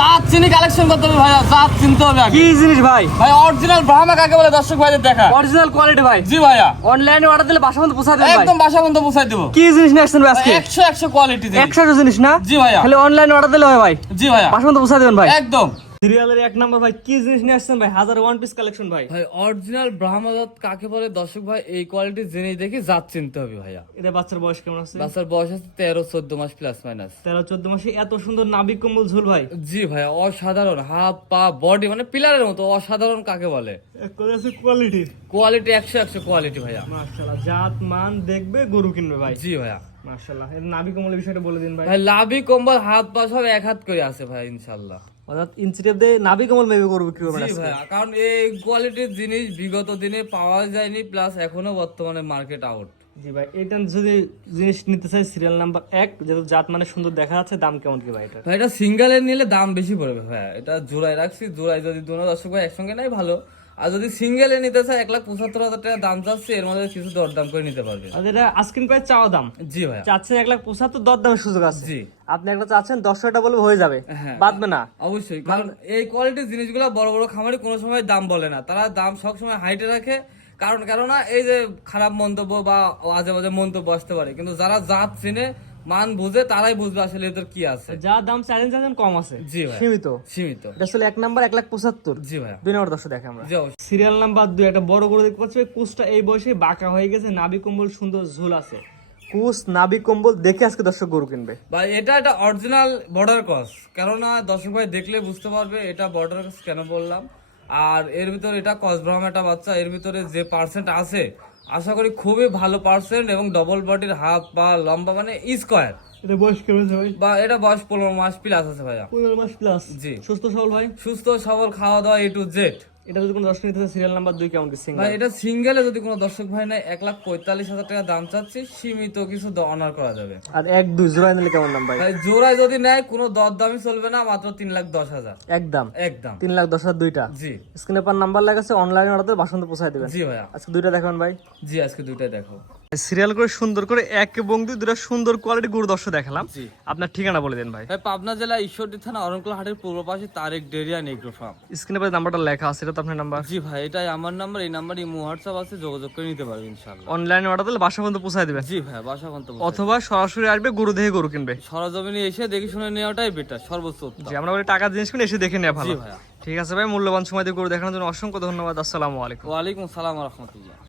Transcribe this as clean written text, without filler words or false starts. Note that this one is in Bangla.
জাত চিনি কালেকশন করতে হবে ভাইয়া, জাত চিনতে হবে আগে। কি জিনিস ভাই? ভাই অরিজিনাল ব্রাহ্মা কাকে বলে দর্শক ভাইদের দেখা। অরিজিনাল কোয়ালিটি ভাই। জি ভাইয়া, অনলাইনে অর্ডার দিলে বাসা পর্যন্ত পৌঁছা দেবেন ভাই? একদম বাসা পর্যন্ত পৌঁছাই দেবো। কি জিনিস নিয়ে আসছেন ভাই আজকে? 100 কোয়ালিটি। 100 জিনিস না? জি ভাইয়া। খালি অনলাইনে অর্ডার দিলে হয় ভাই? জি ভাইয়া, বাসা পর্যন্ত পৌঁছা দেবেন ভাই? একদম। সিরিয়ালের এক নাম্বার ভাই, কি জিনিস নিয়ে আসছেন ভাই? 1000 ওয়ান পিস কালেকশন ভাই। ভাই অরিজিনাল ব্রাহ্মা জাত কাকে বলে দর্শক ভাই, এই কোয়ালিটির জিনিস দেখে জাত চিনতে হবে ভাইয়া। এটা বাচ্চার বয়স কেমন আছে? বাচ্চার বয়স আছে 13-14 মাস প্লাস মাইনাস। 13-14 মাসে এত সুন্দর নাবিক কম্বল ঝুল ভাই। জি ভাইয়া, অসাধারণ হাত পা বডি মানে পিলারের মতো অসাধারণ কাকে বলে। এক কথা আছে কোয়ালিটি। কোয়ালিটি 100 কোয়ালিটি ভাইয়া। মাশাআল্লাহ, জাত মান দেখবে গরু কিনবে ভাই। জি ভাইয়া। মাশাআল্লাহ, এর নাবিক কম্বলের বিষয়টা বলে দিন ভাই। ভাই লাভি কম্বল হাত পা সব এক হাত করে আছে ভাই ইনশাআল্লাহ। অর্থাৎ ইঞ্চি টেপ দিয়ে নাবিক কম্বল মেপে করবে কি করবে জি ভাইয়া, কারণ এই কোয়ালিটির জিনিস বিগত দিনে পাওয়া যায়নি, প্লাস এখনো বর্তমানে মার্কেট আউট। জি ভাই, এটা যদি জিনিস নিতে চাই সিরিয়াল নাম্বার 1, যেহেতু জাত মানে সুন্দর দেখা যাচ্ছে, দাম কেমন কি ভাই এটা? ভাই এটা সিঙ্গেলে নিলে দাম বেশি পড়বে ভাইয়া, এটা জোড়ায় রাখছি, জোড়ায় যদি দুটো দর্শক ভাই একসঙ্গে নাই ভালো, আর যদি সিঙ্গেলে নিতে চায় 1,75,000 টাকা দাম চাচ্ছে, এর মধ্যে কিছু দরদাম করে নিতে পারবে। আর এটা আস্কিং প্রাইস চাওয়া দাম। জি ভাইয়া। চাচ্ছেন 1,75,000, দরদামের সুযোগ আছে। জি। আপনি একটা চাচ্ছেন 10 টাকা বলবে হয়ে যাবে, হ্যাঁ। বাদবে না। অবশ্যই, কারণ এই কোয়ালিটির জিনিসগুলো বড় বড় খামারি কোনো সময় দাম বলে না, তারা দাম সবসময় হাইটে রাখে। কারণ কেননা এই যে খারাপ মন্তব্য বা আজে বাজে মন্তব্য আসতে পারে, কিন্তু যারা জাত চিনে মান বুঝে তারাই বুঝবে আসলে এদের কি আছে। যা দাম চ্যালেঞ্জ আছে কম আছে, জি ভাই, সীমিত। সীমিত। এটা আসলে 1 নাম্বার 1,75,000। জি ভাইয়া। 2 নম্বর দর্শক দেখে আমরা জি অবশ্যই। সিরিয়াল নাম্বার 2, একটা বড় গরু দেখতে পাচ্ছি। কুচটা এই বয়সে বাঁকা হয়ে গেছে, নাভি কম্বল সুন্দর ঝুল আছে। কুচ নাভি কম্বল দেখে আজকে দর্শক গরু কিনবে ভাই এটা একটা অরিজিনাল বর্ডার ক্রস, কেননা দর্শক ভাই দেখলে বুঝতে পারবে এটা বর্ডার ক্রস কেন বললাম। আর এর ভিতরে এটা কসব্রাহ্ম একটা বাচ্চা, এর ভিতরে যে পার্সেন্ট আছে আশা করি খুবই ভালো পার্সেন্ট, এবং ডবল বডির হাত পা লম্বা মানে স্কোয়ার। এটা বয়স কেমন আছে ভাই? বা এটা বয়স 15 মাস প্লাস আছে ভাইয়া। 15 মাস প্লাস। জি। সুস্থ সবল ভাই, সুস্থ সবল, খাওয়া দাওয়া A to Z। এটা যদি কোনো দর্শক নিতে চায় সিরিয়াল নাম্বার 2 কেমন কি সিঙ্গেল? ভাই এটা সিঙ্গেলে যদি কোনো দর্শক ভাই নাই 1,45,000 টাকা দাম চাচ্ছি, সীমিত কিছু অনার করা যাবে। আর 1-2 জোড়া নিলে কেমন দাম ভাই? ভাই জোড়ায় যদি নেয় কোনো দরদামই চলবে না, মাত্র 3,10,000 একদম একদম। 3,10,000 দুইটা। জি। স্ক্রিনে পার নাম্বার লাগাছে, অনলাইনে অর্ডার বাসন্ত পৌঁছায় দিবেন। জি ভাইয়া। আজকে দুইটা দেখবেন ভাই। জি আজকে দুইটাই দেখো। সিরিয়াল করে সুন্দর করে 1 এবং 2 দুটো সুন্দর কোয়ালিটি গরু দর্শক দেখালাম। জি। আপনার ঠিকানা বলে দেন ভাই। ভাই পাবনা জেলা ঈশ্বরদী থানা অরণকুলা হাটের পূর্ব পাশে তারেক ডেরিয়া এগ্রো ফার্ম। স্ক্রিনে পার নাম্বারটা লেখা আছে, এটা তো আপনার নাম্বার? জি ভাই, এটাই আমার নাম্বার, এই নাম্বারই হোয়াটসঅ্যাপ আছে, যোগাযোগ করে নিতে পারবেন ইনশাআল্লাহ। অনলাইনে অর্ডার দিলে বাসা পর্যন্ত পৌঁছায় দিবেন? জি ভাই, বাসা পর্যন্ত অথবা সরাসরি আসবে, গরু দেখে গরু কিনবে। সরজমিনে এসে দেখে শুনে নেওয়াটাই বেটার, সর্বোচ্চ উত্তম। জি, আমরা বলি টাকা জিনিস কিনে এসে দেখে নেওয়া ভালো। জি ভাইয়া। ঠিক আছে ভাই, মূল্যবান সময় দিয়ে গরু দেখানোর জন্য অসংখ্য ধন্যবাদ। আসসালামু আলাইকুম। ওয়ালাইকুম আসসালাম ওয়া রাহমাতুল্লাহ।